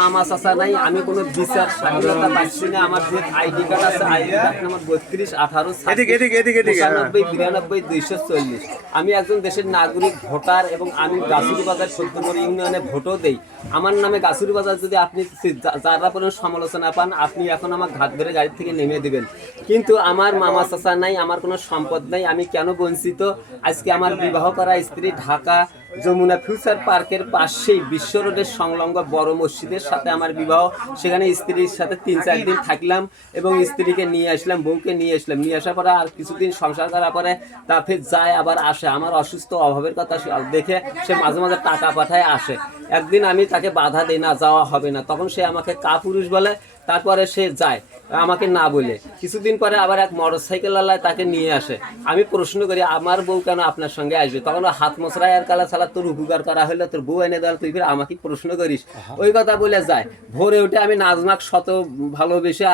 মামা চাচা নাই, আমি কোনো বিচার স্বাধীনতা পাচ্ছি না। আমার যে আইডি কার্ড আছে, আইডি কার্ড নাম্বার 32 18 95 92 240। আমি একজন দেশের নাগরিক ভোটার এবং আমি গাছুরিবাজার ১৪ ইউনিয়নে ভোটও দেই। আমার নামে গাছুরিবাজার যদি আপনি যারা পর্যন্ত সমালোচনা পান, আপনি এখন আমার ঘাট ধরে গাড়ি থেকে নেমে দিবেন। কিন্তু আমার মামা চাচা নাই, আমার কোনো সম্পদ নাই, আমি কেন বঞ্চিত? আজকে আমার বিবাহ করা স্ত্রী ঢাকা যমুনা ফিউচার পার্কের পাশেই বিশ্ব রোডের সংলগ্ন বড় মসজিদের সাথে আমার বিবাহ। সেখানে স্ত্রীর সাথে ৩-৪ দিন থাকলাম এবং স্ত্রীকে নিয়ে আসলাম, বউকে নিয়ে আসলাম। নিয়ে আসার পরে আর কিছুদিন সংসার করার পরে তা ফের যায় আবার আসে। আমার অসুস্থ অভাবের কথা দেখে সে মাঝে মাঝে টাকা পাঠায় আসে। একদিন আমি তাকে বাধা দিই না, যাওয়া হবে না, তখন সে আমাকে কাপুরুষ বলে। তারপরে সে যায় আমাকে না বলে। কিছুদিন পরে আবার এক মোটরসাইকেলওয়ালায় তাকে নিয়ে আসে। আমি প্রশ্ন করি, আমার বউ কেন আপনার সঙ্গে আসবে? তখন হাত মোছরায় আর কালা ছাড়া তোর উপকার করা হলো, তোর বউ এনে দেওয়ার, তুই ফির আমাকে প্রশ্ন করিস? ওই কথা বলে যায়। ভোরে উঠে আমি নাজমাক শত ভালোবেসে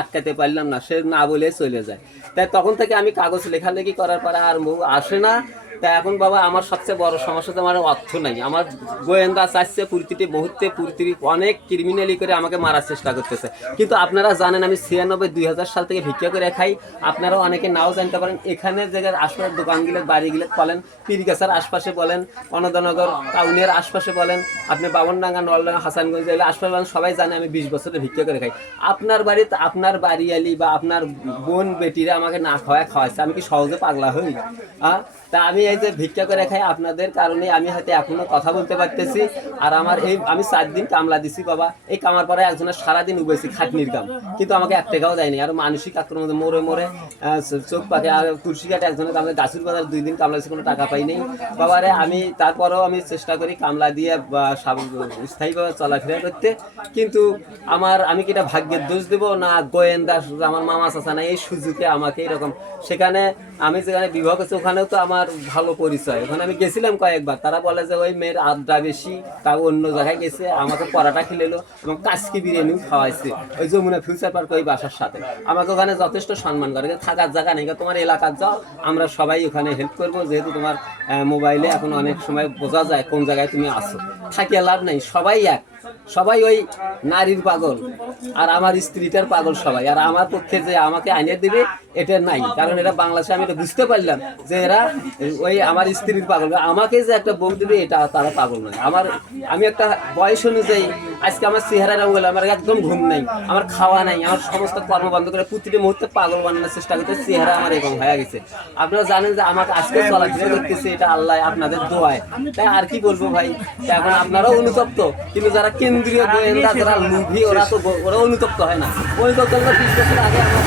আটকাতে পারলাম না, সে না বলে চলে যায়। তাই তখন থেকে আমি কাগজ লেখালেখি করার পরে আর বউ আসে না। তা এখন বাবা আমার সবচেয়ে বড় সমস্যা তো আমার অর্থ নাই। আমার গোয়েন্দা চাচ্ছে প্রতিটি মুহূর্তে অনেক ক্রিমিনালি করে আমাকে মারার চেষ্টা করতেছে। কিন্তু আপনারা জানেন আমি 96-2000 সাল থেকে ভিক্ষা করে খাই। আপনারাও অনেকে নাও জানতে পারেন। এখানে জায়গার আশপাশের দোকানগুলো, বাড়িগুলো বলেন, পীরগাছার আশপাশে বলেন, অনদনগর টাউনের আশপাশে বলেন, আপনি বাবনডাঙ্গা, নলডাঙ্গা, হাসানগঞ্জ এলাকার আশপাশে বলেন, সবাই জানে আমি 20 বছরে ভিক্ষা করে খাই। আপনার বাড়িতে আপনার বাড়িয়ালি বা আপনার বোন বেটিরা আমাকে না খাওয়াচ্ছে, আমি কি সহজে পাগলা হই? তা আমি এই যে ভিক্ষা করে খাই আপনাদের কারণে আমি হয়তো এখনো কথা বলতে পারতেছি। আর আমার আমি 4 দিন কামলা দিছি বাবা। এই কামার পরে একজনের সারাদিন উবেছি খাটনির কাম, কিন্তু আমাকে 1 টাকাও দেয়নি। আর মানসিক আক্রমণ মরে মরে চোখ পাকে আর তুলসী কাটে একজনের কামলা, গাছুরিবাজার 2 দিন কামলা দিছি, কোনো টাকা পাই নেই বাবারে। আমি তারপরেও আমি চেষ্টা করি কামলা দিয়ে স্থায়ীভাবে চলাফেরা করতে। কিন্তু আমি কি এটা ভাগ্যের দোষ দেবো না গোয়েন্দা আমার মামা চাচা না এই সুযোগে আমাকে এরকম? সেখানে আমি যেখানে বিবাহ করছি ওখানেও তো আমার ভালো পরিচয়। ওখানে আমি গেছিলাম কয়েকবার, তারা বলে যে ওই মেয়ের আড্ডা বেশি, তাও অন্য জায়গায় গেছে, আমাকে পরাটা খেলেলো এবং কাজকি বিরিয়ানিও খাওয়াইছে ওই যমুনা ফিউচার পার্ক ওই বাসার সাথে। আমাকে ওখানে যথেষ্ট সম্মান করে। থাকার জায়গা নেই, তোমার এলাকার যাও, আমরা সবাই ওখানে হেল্প করবো। যেহেতু তোমার মোবাইলে এখন অনেক সময় বোঝা যায় কোন জায়গায় তুমি আসো। থাকিয়ে লাভ নেই, সবাই এক, সবাই ওই নারীর পাগল আর আমার স্ত্রীটার পাগল সবাই। আর আমার পক্ষে যে আমাকে আইনে দিবে এটা নাই, কারণ এরা বাংলাদেশে আমি এটা বুঝতে পারলাম যে এরা ওই আমার স্ত্রীর পাগল। আমাকে যে একটা বউ দিবে এটা তারা পাগল নয়। আমি একটা বয়স অনুযায়ী আজকে আমার চেহারা রঙ হলো, আমার একদম ঘুম নাই, আমার খাওয়া নাই, আমার সমস্ত কর্ম বন্ধ করে প্রতিটি মুহূর্তে পাগল বানানোর চেষ্টা করতে চেহারা আমার এরকম হয়ে গেছে। আপনারা জানেন যে আমাকে আজকে চলাফেরা করতেছে এটা আল্লাহ আপনাদের দোয়ায়। তাই আর কি বলবো ভাই, এখন আপনারাও অনুতপ্ত, কিন্তু যারা কেন্দ্রীয় গোয়েন্দা, যারা লুভি, ওরা অনুতপ্ত হয় না। অনুতপ্ত হলো 20 বছর আগে আমার